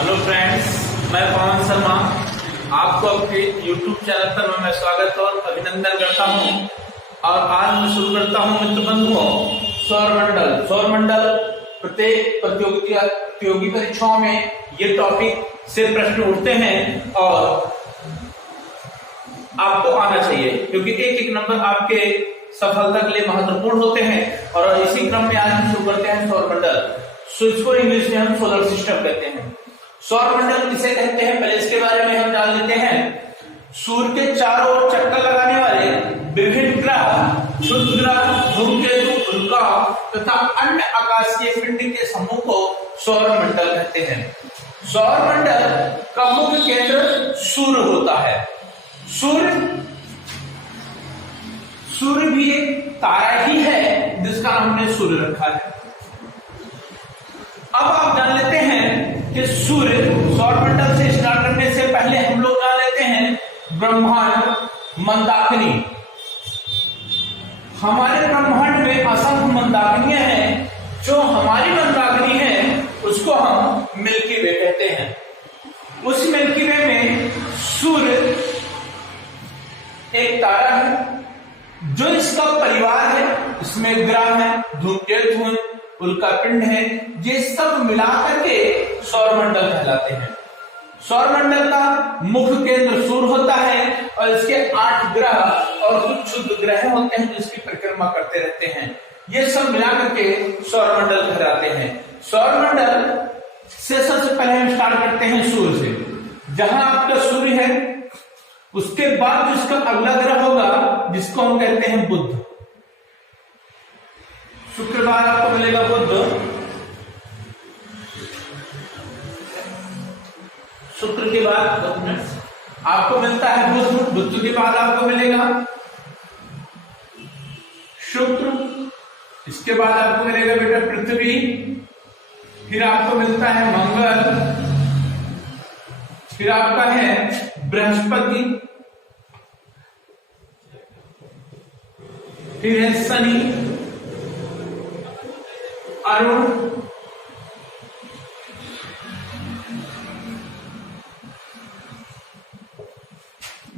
Hello friends, मैं पवन शर्मा आपको आपके YouTube चैनल पर मैं स्वागत और अभिनंदन करता हूं। और आज मैं शुरू करता हूं मित्र बंधुओं सौरमंडल। सौरमंडल प्रत्येक प्रतियोगी परीक्षाओं में ये टॉपिक से प्रश्न उठते हैं और आपको आना चाहिए, क्योंकि एक एक नंबर आपके सफलता के लिए महत्वपूर्ण होते हैं। और इसी क्रम में आज हम शुरू करते हैं सौरमंडल। इसको इंग्लिश में हम सोलर सिस्टम कहते हैं। सौरमंडल किसे कहते हैं, पहले इसके बारे में हम जान लेते हैं। सूर्य के चारों ओर चक्कर लगाने वाले विभिन्न ग्रह, क्षुद्र ग्रह, धूमकेतु, उल्का तथा अन्य आकाशीय पिंड के समूह को सौरमंडल कहते हैं। सौरमंडल का मुख्य केंद्र सूर्य होता है। सूर्य भी एक तारा ही है जिसका हमने सूर्य रखा है। अब आप जान लेते हैं कि सूर्य सौरमंडल से स्टार्ट करने से पहले हम लोग जान लेते हैं ब्रह्मांड, मंदाकिनी। हमारे ब्रह्मांड में असंख्य मंदाकिनियां हैं। जो हमारी मंदाकिनी है उसको हम मिल्की वे कहते हैं। उस मिल्की वे में सूर्य एक तारा है जो इसका परिवार है। इसमें ग्रह है, धूमकेतु है, उल्कापिंड है। ये सब मिलाकर के सौरमंडल कहलाते हैं। सौरमंडल का मुख्य केंद्र सूर्य होता है और इसके 8 ग्रह और कुछ क्षुद्र ग्रह होते हैं जिसकी परिक्रमा करते रहते हैं। ये सब मिलाकर के सौरमंडल कहलाते हैं। सौरमंडल से सबसे पहले हम स्टार्ट करते हैं सूर्य से। जहां आपका सूर्य है उसके बाद जिसका अगला ग्रह होगा जिसको हम कहते हैं बुध। शुक्रवार आपको मिलेगा बुध, शुक्र के बाद आपको मिलता है बुध। बुध के बाद आपको मिलेगा शुक्र, इसके बाद आपको मिलेगा बेटा पृथ्वी, फिर आपको मिलता है मंगल, फिर आपका है बृहस्पति, फिर है शनि, अरुण,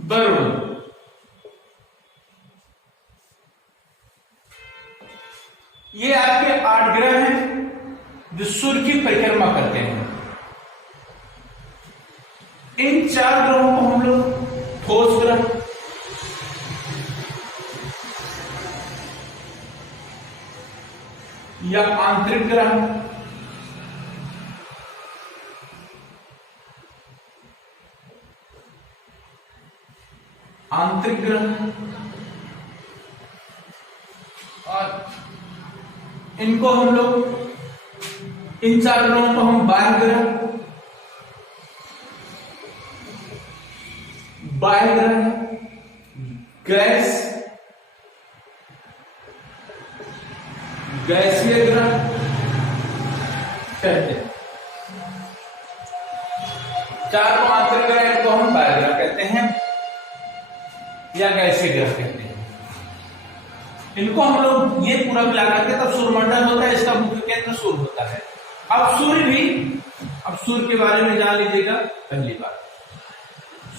वरुण। ये आपके 8 ग्रह हैं जो सूर्य की परिक्रमा करते हैं। इन 4 ग्रहों को हम लोग ठोस ग्रह, या आंतरिक ग्रह, आंतरिक ग्रह, और इनको हम लोग, इन 4 ग्रहों को हम बाह्य ग्रह, गैस, गैसीय ग्रह कहते हैं। 4 को आंतरिक ग्रह को हम बाह्य ग्रह कहते हैं या गैसीय ग्रह कहते हैं। इनको हम लोग ये पूरा मिला करके तब सूर्यमंडल होता है। इसका मुख्य केंद्र सूर्य होता है। अब सूर्य के बारे में जान लीजिएगा। पहली बात,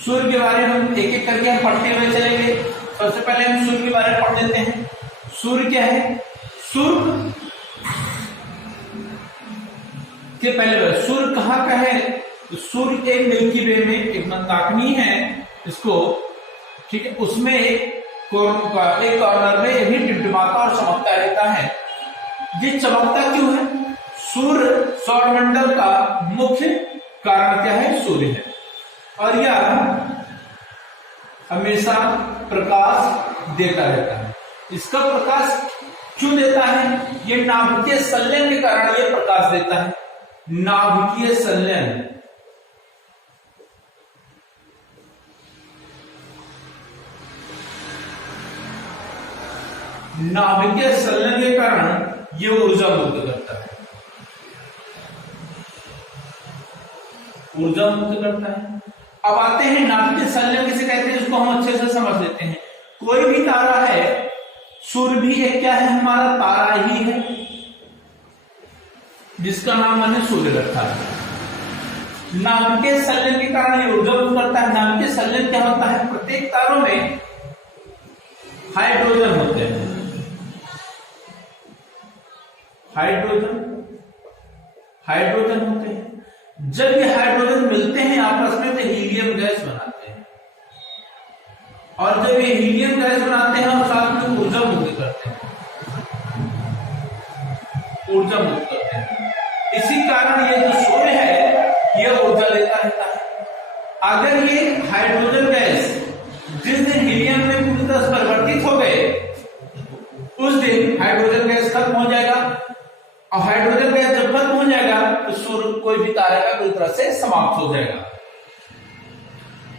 सूर्य के बारे में हम एक एक करके हम पढ़ते हुए चलेंगे। सबसे पहले हम सूर्य के बारे में पढ़ लेते हैं। सूर्य क्या है? सूर्य के पहले सूर्य कहाँ का है? तो सूर्य एक मिल्की वे में एक मंदाकिनी है इसको, ठीक है, उसमें एक कॉर्नर में यही टिमटिमाता और चमकता रहता है। ये चमकता क्यों है? सूर्य सौरमंडल का मुख्य कारण क्या है? सूर्य है। और यह हमेशा प्रकाश देता रहता है। इसका प्रकाश क्यों देता है? ये नाभिकीय संलयन के कारण ये प्रकाश देता है। नाभिकीय संलयन, नाभिकीय संलयन के कारण ये ऊर्जा मुक्त करता है। ऊर्जा मुक्त करता है। अब आते हैं नाभिकीय संलयन किसे कहते हैं, इसको हम अच्छे से समझ लेते हैं। कोई भी तारा है, सूर्य भी एक क्या है? हमारा तारा ही है। जिसका नाम मैंने सूर्य रखा है। नाभिकीय संलयन के कारण ये ऊर्जा मुक्त करता है। नाभिकीय संलयन क्या होता है? प्रत्येक तारों में हाइड्रोजन होते हैं। हाइड्रोजन होते हैं। जब ये हाइड्रोजन मिलते हैं आपस में तो हीलियम गैस बनाते हैं, और जब ये हीलियम गैस बनाते हैं और साथ में ऊर्जा मुक्त करते हैं, ऊर्जा मुक्त करते हैं। इसी कारण ये जो सूर्य है ये ऊर्जा लेता रहता है। अगर ये हाइड्रोजन गैस जिस दिन हीलियम में पूरी तरह से परिवर्तित हो गए उस दिन हाइड्रोजन गैस खत्म हो जाएगा, और हाइड्रोजन गैस जब खत्म हो जाएगा तो सूर्य कोई भी तारा का पूरी तरह से समाप्त हो जाएगा।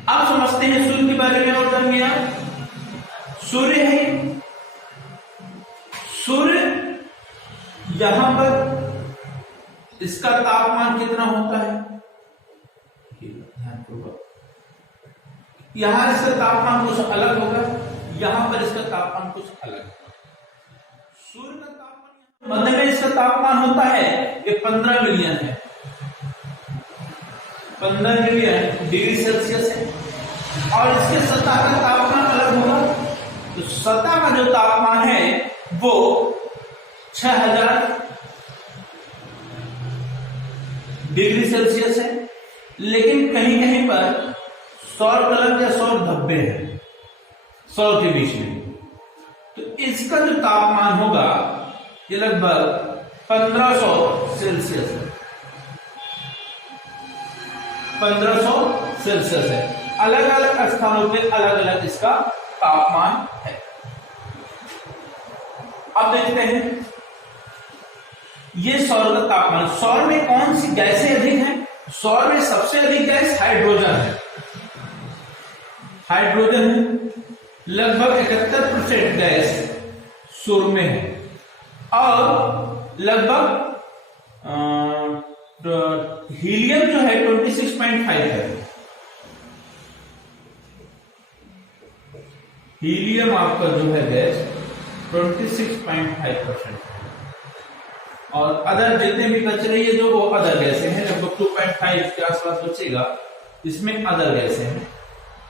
अब समझते हैं सूर्य के बारे में और जानिए। सूर्य है, सूर्य यहां पर इसका तापमान कितना होता है? यहां इसका तापमान कुछ अलग होगा, यहां पर इसका तापमान कुछ अलग होगा। सूर्य का तापमान मध्य में इसका तापमान होता है ये 15 मिलियन है, 15 मिलियन डिग्री सेल्सियस है, और इसके सतह का तापमान अलग होगा। तो सतह का जो तापमान है वो 6000 डिग्री सेल्सियस है, लेकिन कहीं कहीं पर सौर कलम या सौर धब्बे हैं सौर के बीच में, तो इसका जो तापमान होगा ये लगभग 1500 सेल्सियस है, 1500 सेल्सियस है। अलग अलग स्थानों पे अलग अलग इसका तापमान है। अब देखते हैं ये सौर का तापमान। सौर में कौन सी गैसें अधिक हैं? सौर में सबसे अधिक गैस हाइड्रोजन है। हाइड्रोजन है, लगभग 71% गैस सूर्य में है, और लगभग हीलियम जो है 26.5 है। हीलियम आपका जो है गैस 26.5%, और अदर जितने भी बच रही है जो वो अदर गैसें हैं, लगभग 2.5 के आसपास बचेगा, इसमें अदर गैसें हैं,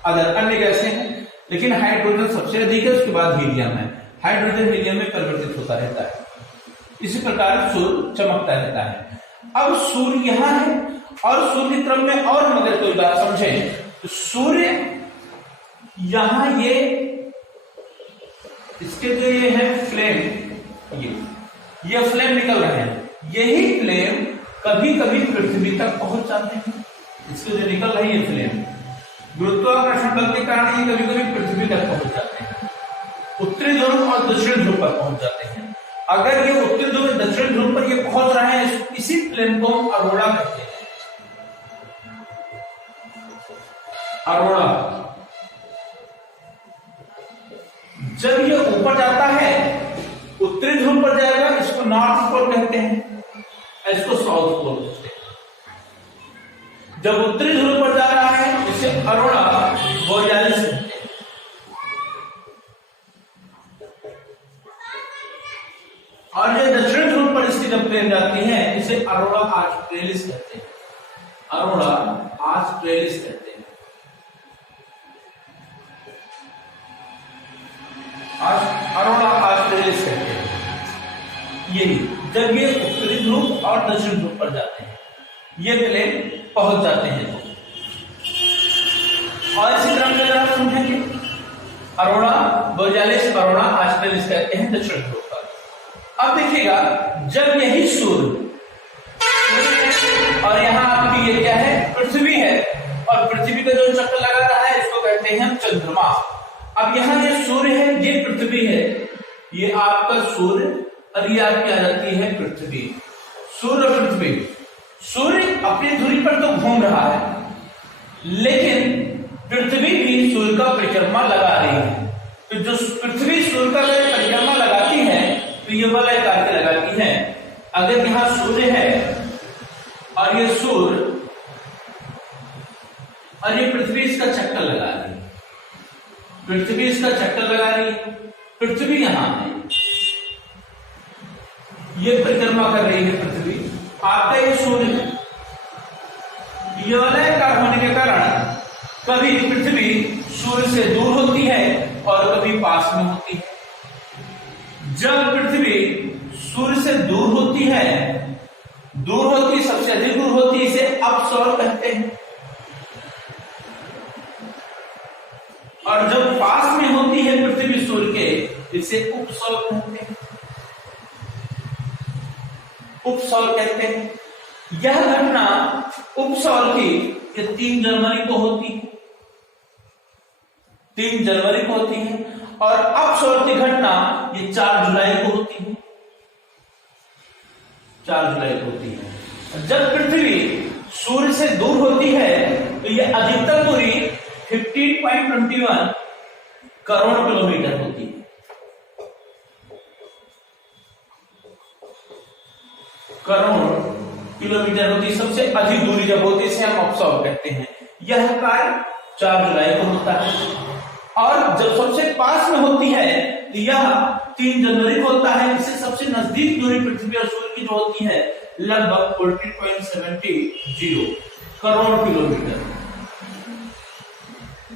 अदर अन्य गैसें हैं, लेकिन हाइड्रोजन सबसे अधिक है, उसके बाद हीलियम है। हाइड्रोजन हीलियम में परिवर्तित होता रहता है। इसी प्रकार सूर्य चमकता रहता है। अब सूर्य यहां है, और सूर्य की तरफ में और अगर कोई बात समझें तो सूर्य यहां ये इसके जो ये है फ्लेम, ये फ्लेम निकल रहे हैं, यही फ्लेम कभी कभी पृथ्वी तक पहुंच जाते हैं। इसके जो निकल रही है फ्लेम गुरुत्वाकर्षण बल के कारण ये कभी कभी पृथ्वी तक पहुंच जाते हैं, उत्तरी ध्रुव और दक्षिण ध्रुव पर पहुंच जाते हैं। अगर ये उत्तरी ध्रुव दक्षिण ध्रुव पर ये पहुंच रहे हैं, इसी फ्लेम को हम अरोड़ा कहते हैं। अरोड़ा जब ये ऊपर जाता है उत्तरी ध्रुव पर जाएगा, इसको नॉर्थ पोल कहते हैं, इसको साउथ पोल कहते हैं। जब उत्तरी ध्रुव पर जा रहा है इसे अरोड़ा बोरियालिस कहते हैं, और ये दक्षिण ध्रुव पर इसकी जब ट्रेन जाती है इसे अरोड़ा ऑस्ट्रेलिस कहते हैं। अरोड़ा ऑस्ट्रेलिस कहते हैं। अरोड़ा ऑस्ट्रेलिस कहते हैं। यही जब ये उत्तरी ध्रुव और दक्षिण ध्रुव पर जाते हैं, ये प्लेन पहुंच जाते हैं। और इसी तरह आप समझेंगे अरोड़ा बोरियालिस, अरोड़ा ऑस्ट्रेलिस कहते हैं दक्षिण ध्रुव पर। अब देखिएगा जब यही सूर्य और यहाँ आपकी ये क्या है, पृथ्वी है, और पृथ्वी का जो चक्कर लगा रहा है इसको कहते हैं हम चंद्रमा। अब यहाँ ये सूर्य है, ये पृथ्वी है, ये आपका सूर्य और ये आपकी आ जाती है पृथ्वी। सूर्य और पृथ्वी, सूर्य अपनी धुरी पर तो घूम रहा है, लेकिन पृथ्वी भी सूर्य का परिक्रमा लगा रही है। तो जो पृथ्वी सूर्य का परिक्रमा लगाती है तो ये वलय कार्य लगाती है। अगर यहां सूर्य है और ये सूर्य और ये पृथ्वी इसका चक्कर लगा रही है, पृथ्वी इसका चक्कर लगा रही है, पृथ्वी यहां है, ये परिक्रमा कर रही है पृथ्वी, आपका ये सूर्य है, ये वलयाकार होने के कारण कभी पृथ्वी सूर्य से दूर होती है और कभी पास में होती है। जब पृथ्वी सूर्य से दूर होती है, सबसे अधिक दूर होती है, इसे अपसौर कहते हैं। और जब पास में होती है पृथ्वी सूर्य के, इसे उपसौर कहते हैं। उपसौर कहते हैं। यह घटना उपसौर की 3 जनवरी को होती है, 3 जनवरी को होती है। और अपसौर की घटना ये 4 जुलाई को होती है, 4 जुलाई को होती है। जब पृथ्वी सूर्य से दूर होती है तो यह अधिकतम दूरी 15.21 करोड़ किलोमीटर होती है। करोड़ किलोमीटर होती है, सबसे अधिक दूरी जब होती है इसे हम अपसौर कहते हैं। यह कार्य 4 जुलाई को होता है। और जब सबसे पास में होती है तो यह 3 जनवरी को होता है। इससे सबसे नजदीक दूरी पृथ्वी और सूर्य की जो होती है लगभग 14.70 करोड़ किलोमीटर,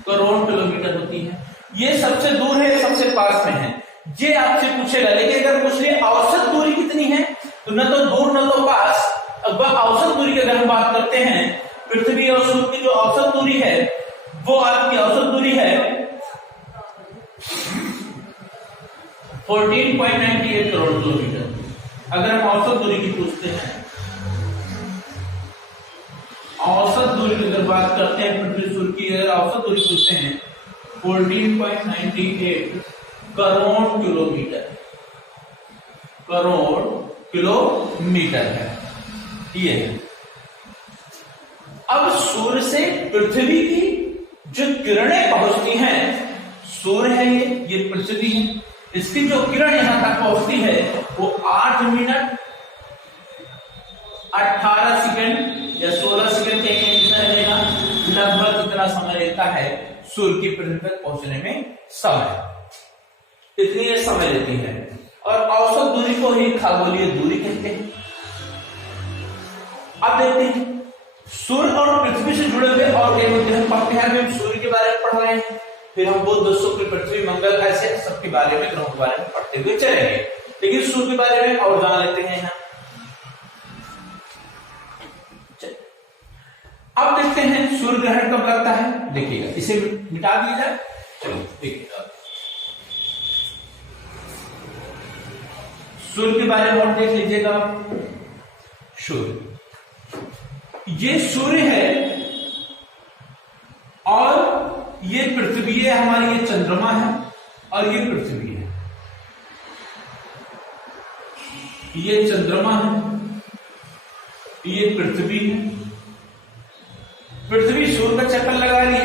करोड़ किलोमीटर होती है। ये सबसे दूर है, सबसे पास में है। ये आपसे पूछेगा, लेकिन अगर पूछ ले औसत दूरी कितनी है तो न तो दूर न तो पास। अब औसत दूरी की अगर हम बात करते हैं, पृथ्वी और सूर्य की जो औसत दूरी है वो आपकी औसत दूरी है 14.98 करोड़ किलोमीटर। अगर हम औसत दूरी की पूछते हैं, औसत दूरी की अगर बात करते हैं पृथ्वी सूर्य की, अगर औसत दूरी पूछते हैं 14.98 करोड़ किलोमीटर, करोड़ किलोमीटर है ये। अब सूर्य से पृथ्वी की जो किरणें पहुंचती हैं, सूर्य है ये पृथ्वी है, इसकी जो किरण यहां तक पहुंचती है वो 8 मिनट 18 सेकंड या 16 सेकंड रहेगा, लगभग इतना समय लेता है सूर्य की पृथ्वी तक पहुंचने में समय, इतनी ये समय लेती है। और औसत दूरी को ही खगोलीय दूरी कहते हैं। अब देखते हैं सूर्य और पृथ्वी से जुड़े हुए और कई मुद्दे हम पढ़ते हैं। हम सूर्य के बारे में पढ़ रहे हैं, फिर हम बुध, शुक्र, पृथ्वी, मंगल, ऐसे सबके बारे में, ग्रहों के बारे में पढ़ते हुए चलेंगे। लेकिन सूर्य के बारे में और जान लेते हैं यहाँ। अब देखते हैं सूर्य ग्रहण कब लगता है। देखिएगा, इसे मिटा दिया जाए। चलो देखिएगा, सूर्य के बारे में और देख लीजिएगा। सूर्य, ये सूर्य है और ये पृथ्वी है हमारी, ये चंद्रमा है और ये पृथ्वी है। ये चंद्रमा है, ये पृथ्वी है। पृथ्वी सूर्य का चक्कर लगा रही है,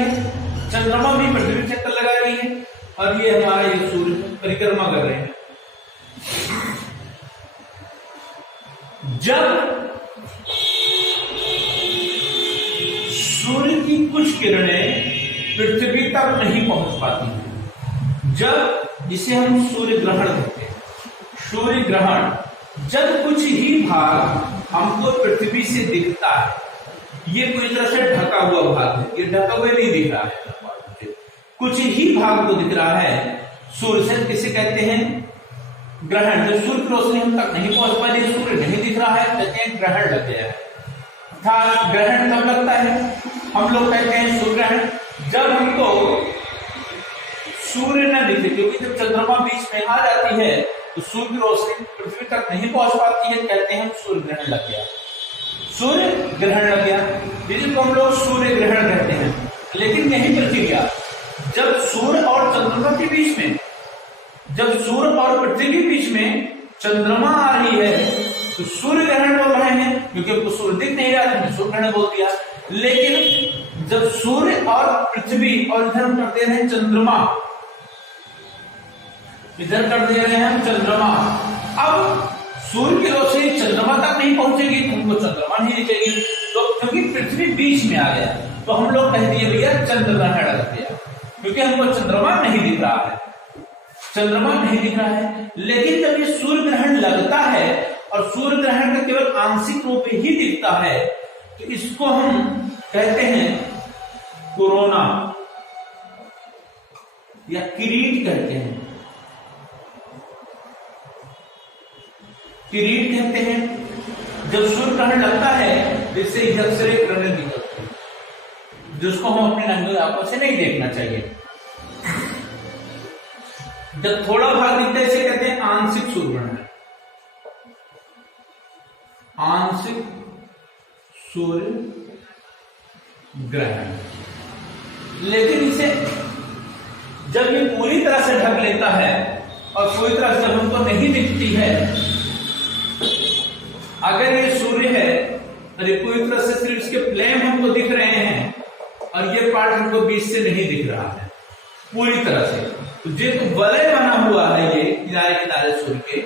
चंद्रमा भी पृथ्वी का चक्कर लगा रही है और ये हमारा ये सूर्य परिक्रमा कर रहे हैं। जब सूर्य की कुछ किरणें पृथ्वी तक नहीं पहुंच पाती हैं, जब इसे हम सूर्य ग्रहण कहते हैं। सूर्य ग्रहण, जब कुछ ही भाग हमको पृथ्वी से दिखता है, ये पूरी तरह से ढका हुआ भाग है, ये ढका हुआ नहीं दिख रहा है, कुछ ही भाग को दिख रहा है सूर्य से, किसे कहते हैं ग्रहण। जब सूर्य की रोशनी हम तक नहीं पहुंच पा रही, सूर्य नहीं दिख रहा है, कहते हैं ग्रहण लग गया है। ग्रहण कब लगता है? हम लोग कहते हैं सूर्य ग्रहण जब हमको सूर्य न दिखे, क्योंकि जब चंद्रमा बीच में आ जाती है तो सूर्य की रोशनी पृथ्वी तक नहीं पहुंच पाती है, कहते हैं सूर्य ग्रहण लग गया, सूर्य ग्रहण लग गया, जिसको हम लोग सूर्य ग्रहण कहते हैं। लेकिन यही प्रक्रिया जब सूर्य और चंद्रमा के बीच में, जब सूर्य और पृथ्वी के बीच में चंद्रमा आ रही है तो सूर्य ग्रहण बोल रहे हैं, क्योंकि हमको सूर्य दिख नहीं रहा है, सूर्य ग्रहण बोल दिया। लेकिन जब सूर्य और पृथ्वी और इधर हम कर दे रहे हैं चंद्रमा, इधर कर दे रहे हैं चंद्रमा, अब सूर्य की रोशनी चंद्रमा तक नहीं पहुंचेगी तो हमको चंद्रमा नहीं दिखेगी। तो क्योंकि पृथ्वी बीच में आ गया तो हम लोग कह दिए भैया चंद्र ग्रहण लग गया, क्योंकि हमको चंद्रमा नहीं दिख रहा है, चंद्रमा नहीं दिख रहा है। लेकिन जब ये सूर्य ग्रहण लगता है और सूर्य ग्रहण का केवल आंशिक रूप ही दिखता है तो इसको हम कहते हैं कोरोना या किरीट कहते हैं। किरीट कहते हैं जब सूर्य ग्रहण लगता है जिससे एक्सरे किरणें निकलती है, जिसको हम अपनी नंगी आंखों से नहीं देखना चाहिए। जब थोड़ा भाग दिखता है इसे कहते हैं आंशिक सूर्य ग्रहण। आंशिक सूर्य ग्रहण। लेकिन इसे जब ये पूरी तरह से ढक लेता है और पूरी तरह से जब हमको नहीं दिखती है, अगर ये सूर्य है और ये पूरी तरह से सिर्फ इसके फ्लेम हमको दिख रहे हैं और ये पार्ट हमको बीच से नहीं दिख रहा है पूरी तरह से, तो जो वलय बना हुआ है ये किनारे किनारे सूर्य के,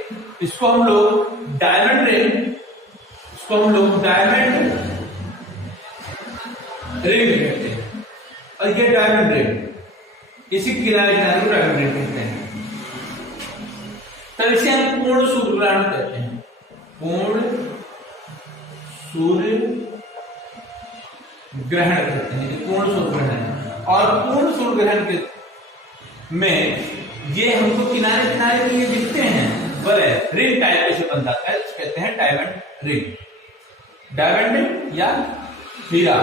इसको हम लोग डायमंड रिंग कहते हैं। और ये डायमंड रिंग इसी किनारे किनारे को डायमंड रिंग कहते हैं। तब इसे हम पूर्ण सूर्य ग्रहण कहते हैं। पूर्ण सूर्य ग्रहण कहते हैं, पूर्ण सूर्य ग्रहण। और पूर्ण सूर्य ग्रहण के में ये हमको किनारे किनारे में ये दिखते हैं वलय रिंग टाइप से बन जाता है, कहते हैं डायमंड रिंग या हीरा।